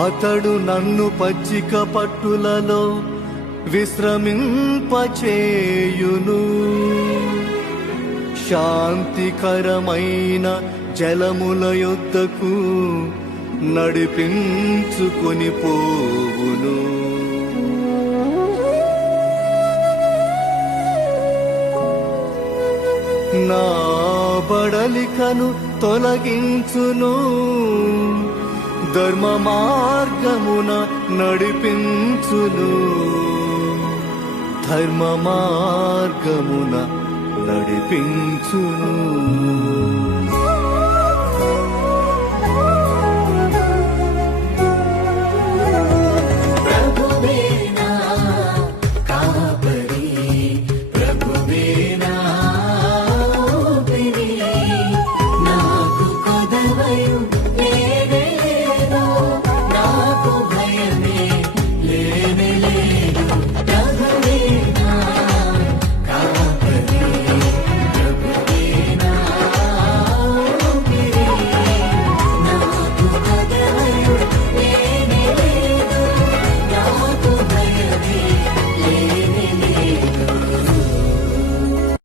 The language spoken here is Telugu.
అతడు నన్ను పచ్చిక పట్టులలో విశ్రమింపచేయును, శాంతికరమైన జలముల యొద్దకు నడిపించుకొని పోవును. నా బడలికను తొలగించును, ధర్మ మార్గమున నడిపించును, ధర్మ మార్గమున నడిపించును.